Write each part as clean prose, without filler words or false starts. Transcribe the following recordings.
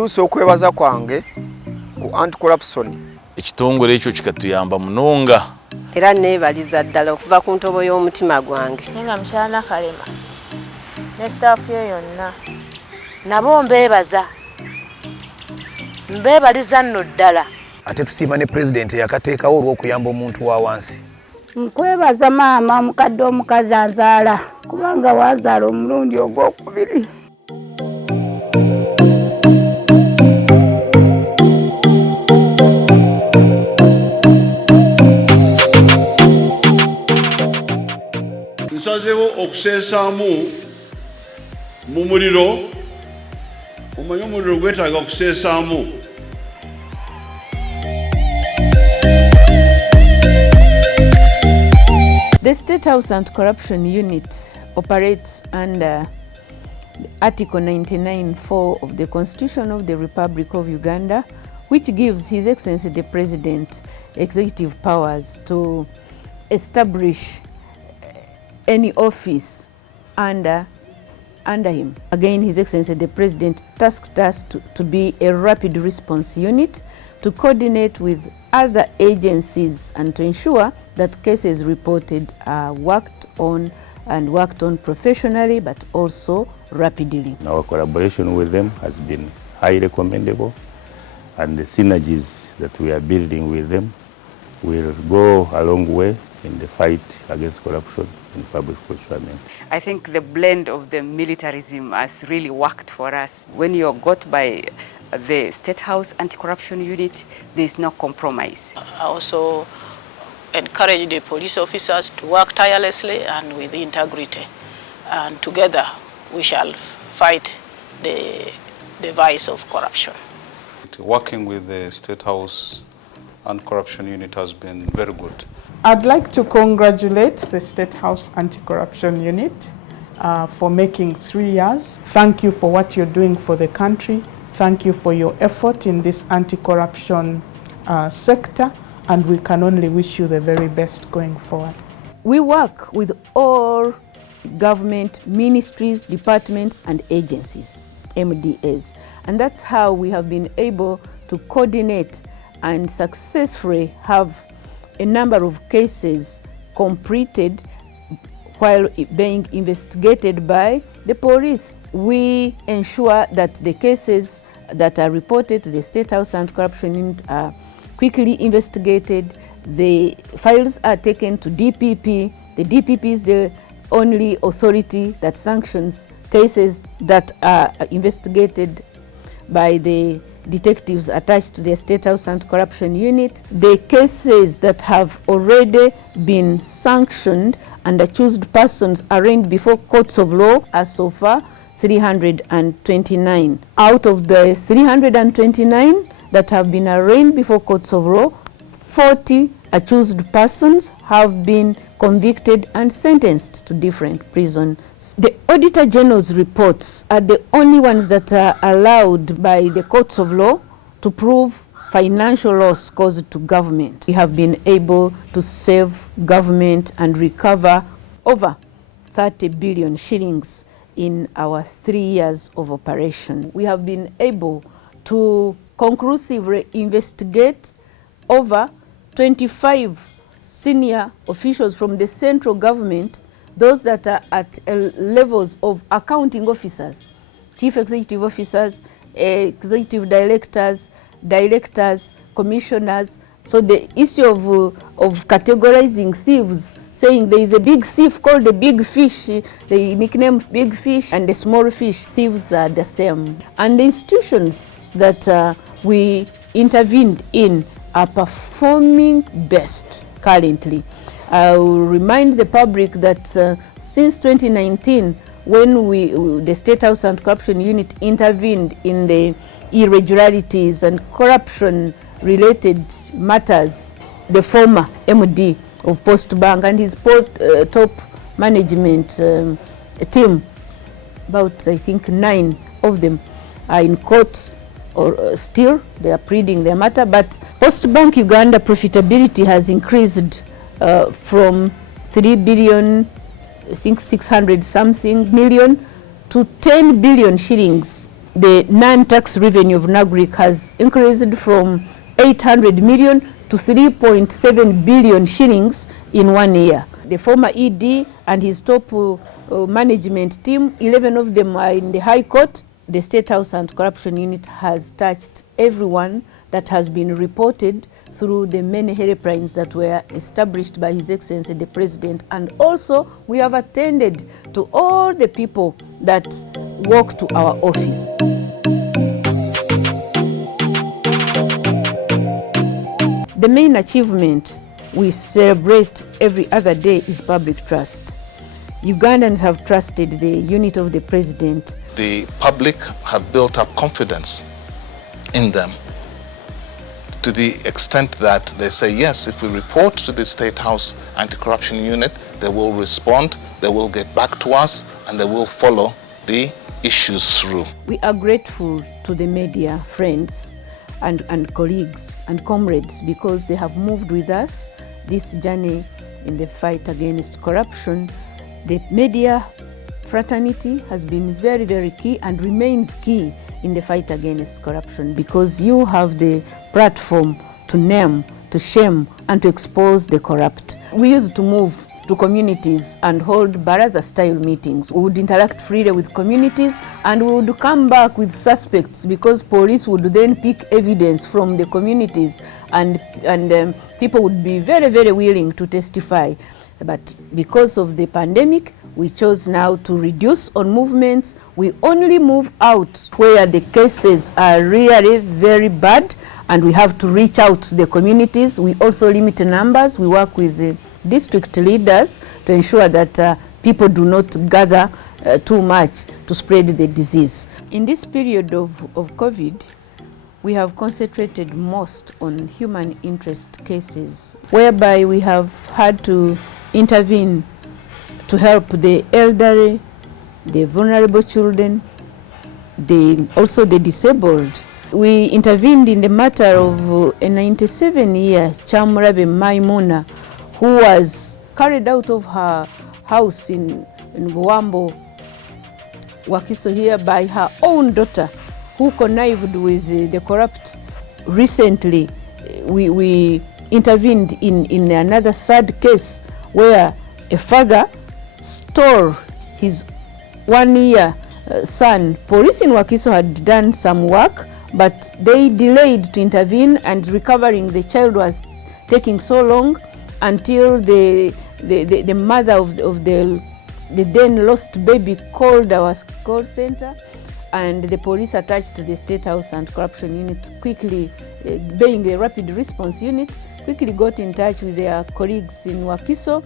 ntuuse okwebaza kwange ku Anticorruption. Ekitongole ekyo kikatuyamba munonga. Era neebaliza ddala okuva ku ntobo y'omutima gwange. Nga mukyala Kalema ne staff ye yonna nabo mbeebaza. Mbeebaliza nno ddala. Ate tusiima ne President yakateekawo olw'okuyamba omuntu wa wansi. Nkwebaza maama mukadde omukazi azaala kubanga wazaala omulundi ogwokubiri. Nsazeewo okuseesaamu mu muliro. Omanyi omuliro gwetaaga okuseesaamu. The State House Anti-Corruption Unit operates under Article 99(4) of the Constitution of the Republic of Uganda, which gives His Excellency the President executive powers to establish any office under him. Again, His Excellency the President tasked us to be a rapid response unit to coordinate with other agencies and to ensure that cases reported are worked on professionally but also rapidly. Our collaboration with them has been highly commendable, and the synergies that we are building with them will go a long way in the fight against corruption in public procurement. I think the blend of the militarism has really worked for us. When you're got by the State House Anti-Corruption Unit, there is no compromise. I also encourage the police officers to work tirelessly and with integrity, and together we shall fight the vice of corruption. Working with the State House Anti-Corruption Unit has been very good. I'd like to congratulate the State House Anti-Corruption Unit for making 3 years. Thank you for what you're doing for the country. Thank you for your effort in this anti-corruption sector, and we can only wish you the very best going forward. We work with all government ministries, departments and agencies, MDAs, and that's how we have been able to coordinate and successfully have a number of cases completed while being investigated by the police. We ensure that the cases that are reported to the State House Anti-Corruption Unit are quickly investigated. The files are taken to DPP. The DPP is the only authority that sanctions cases that are investigated by the detectives attached to the State House Anti-Corruption Unit. The cases that have already been sanctioned and accused persons arraigned before courts of law are so far 329. Out of the 329 that have been arraigned before courts of law, 40 accused persons have been convicted and sentenced to different prisons. The Auditor General's reports are the only ones that are allowed by the courts of law to prove financial loss caused to government. We have been able to save government and recover over 30 billion shillings in our 3 years of operation. We have been able to conclusively investigate over 25 senior officials from the central government, those that are at levels of accounting officers, chief executive officers, executive directors, commissioners. So the issue of categorizing thieves, saying there is a big thief called the big fish, they nickname big fish, and the small fish, thieves are the same. And the institutions that we intervened in are performing best currently. I will remind the public that since 2019, when the State House Anti-Corruption Unit intervened in the irregularities and corruption-related matters, the former MD of Post Bank and his top management team, about I think 9 of them, are in court or still they are pleading their matter. But Post Bank Uganda profitability has increased from 3 billion, I think 600 something million, to 10 billion shillings the non-tax revenue of NAGRIC has increased from 800 million to 3.7 billion shillings in 1 year. The former ED and his top management team, 11 of them are in the High Court. The State House Anti-Corruption Unit has touched everyone that has been reported through the many helplines that were established by His Excellency the President, and also we have attended to all the people that walk to our office. The main achievement we celebrate every other day is public trust. Ugandans have trusted the unit of the President. The public have built up confidence in them to the extent that they say, yes, if we report to the State House Anti-Corruption Unit, they will respond, they will get back to us, and they will follow the issues through. We are grateful to the media friends and colleagues and comrades because they have moved with us this journey in the fight against corruption. The media fraternity has been very, very key and remains key in the fight against corruption because you have the platform to name, to shame, and to expose the corrupt. We used to move to communities and hold baraza-style meetings. We would interact freely with communities and we would come back with suspects because police would then pick evidence from the communities and people would be very, very willing to testify. But because of the pandemic, we chose now to reduce on movements. We only move out where the cases are really very bad and we have to reach out to the communities. We also limit numbers. We work with the district leaders to ensure that people do not gather too much to spread the disease. In this period of COVID, we have concentrated most on human interest cases, whereby we have had to intervene to help the elderly, the vulnerable children, also the disabled. We intervened in the matter of a 97-year Chamurabe Maimuna who was carried out of her house in Buwambo, Wakiso here, by her own daughter who connived with the corrupt. Recently, we intervened in another sad case where a father stole his 1-year son. Police in Wakiso had done some work, but they delayed to intervene, and recovering the child was taking so long until the mother of the then lost baby called our call center, and the police attached to the State House Anti-Corruption Unit quickly, being a rapid response unit, quickly got in touch with their colleagues in Wakiso,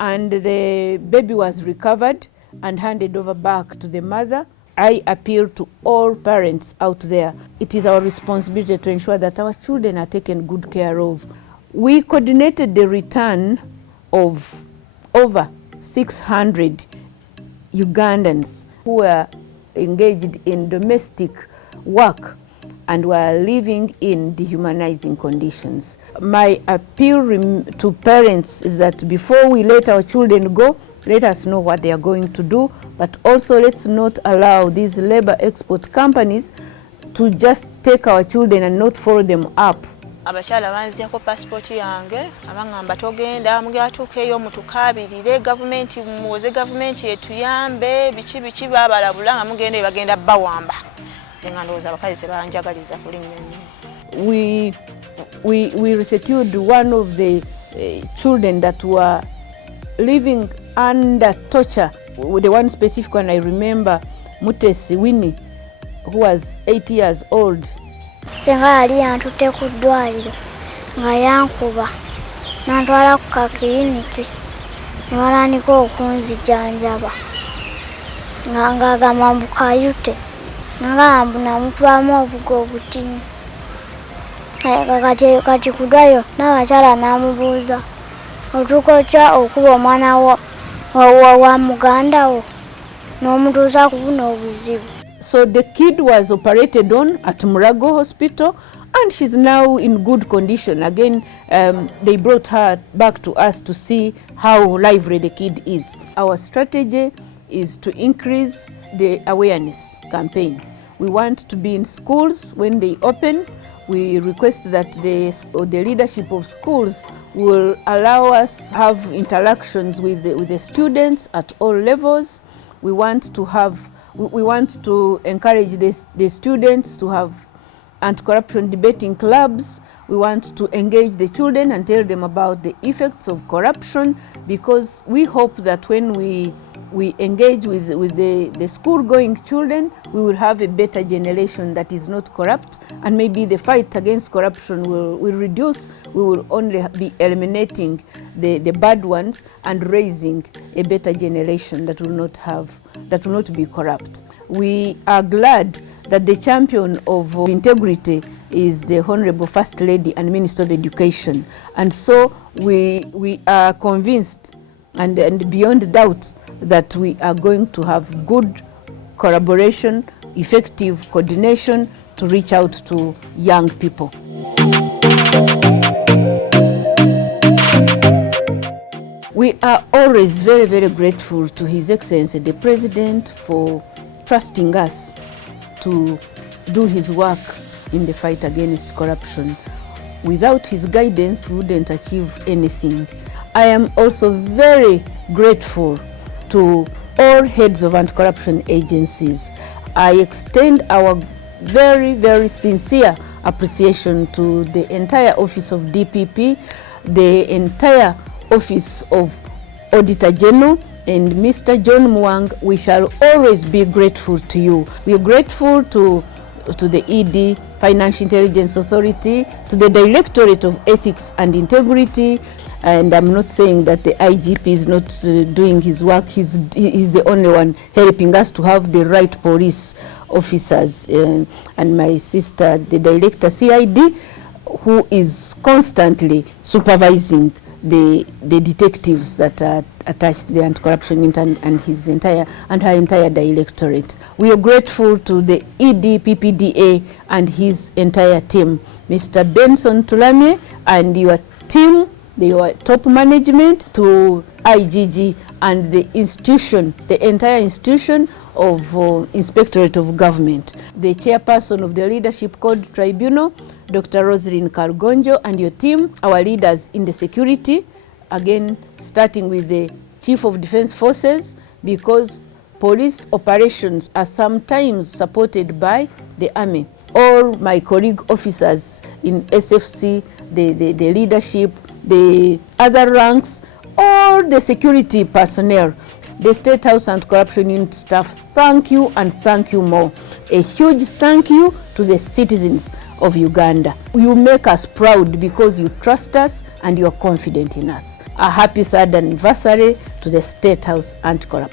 and the baby was recovered and handed over back to the mother. I appeal to all parents out there. It is our responsibility to ensure that our children are taken good care of. We coordinated the return of over 600 Ugandans who were engaged in domestic work and were living in dehumanizing conditions. My appeal to parents is that before we let our children go, let us know what they are going to do, but also let's not allow these labor export companies to just take our children and not follow them up. Abakyala banziyako passport yange abangamba togenda mugatuuka eyo mutukaabirire gavumenti muwoze gavumenti etuyambe biki babalabula nga mugenda bagenda bawamba nga ndowooza abakazi sebanjagaliza kulinnya. We rescued one of the children that were living under torture. The one specific one I remember, Mutesi Winnie, who was 8 years old. Senga yali yantutte ku ddwaliro nga yankuba nantwala ku kakiriniki ne balaanika okunzijanjaba nga agamba mbu kayute nga mbu namutwamu obugo obutinyu. Kati ku ddwaliro n'abakyala n'amubuuza otuuka otya okuba omwana wa muganda wo n'omutuusa ku buno obuzibu. So the kid was operated on at Murago Hospital and she's now in good condition. Again, they brought her back to us to see how lively the kid is. Our strategy is to increase the awareness campaign. We want to be in schools when they open. We request that the leadership of schools will allow us have interactions with the students at all levels. We want to encourage the students to have anti-corruption debating clubs. We want to engage the children and tell them about the effects of corruption, because we hope that when we engage with the school-going children, we will have a better generation that is not corrupt, and maybe the fight against corruption will reduce. We will only be eliminating the bad ones and raising a better generation that will not be corrupt. We are glad that the champion of integrity is the Honorable First Lady and Minister of Education. And so we are convinced and beyond doubt that we are going to have good collaboration, effective coordination to reach out to young people. We are always very, very grateful to His Excellency the President for trusting us to do his work in the fight against corruption. Without his guidance, we wouldn't achieve anything. I am also very grateful to all heads of anti-corruption agencies. I extend our very, very sincere appreciation to the entire Office of DPP, the entire Office of Auditor General, and Mr. John Mwang. We shall always be grateful to you. We are grateful to the ED, Financial Intelligence Authority, to the Directorate of Ethics and Integrity. And I'm not saying that the IGP is not doing his work. He's the only one helping us to have the right police officers. And my sister, the Director CID, who is constantly supervising the detectives that are attached to the anti-corruption unit and her entire directorate. We are grateful to the ED PPDA and his entire team, Mr. Benson Tulame and your team, your top management, to IGG and the institution, the entire institution of Inspectorate of Government, the chairperson of the Leadership Code Tribunal, Dr. Rosalyn Kargonjo, and your team, our leaders in the security, again starting with the Chief of Defense Forces, because police operations are sometimes supported by the army. All my colleague officers in SFC, the leadership, the other ranks, all the security personnel, the State House Anti-Corruption Unit staff, thank you and thank you more. A huge thank you to the citizens of Uganda. You make us proud because you trust us and you are confident in us. A happy 3rd anniversary to the State House Anti-Corruption.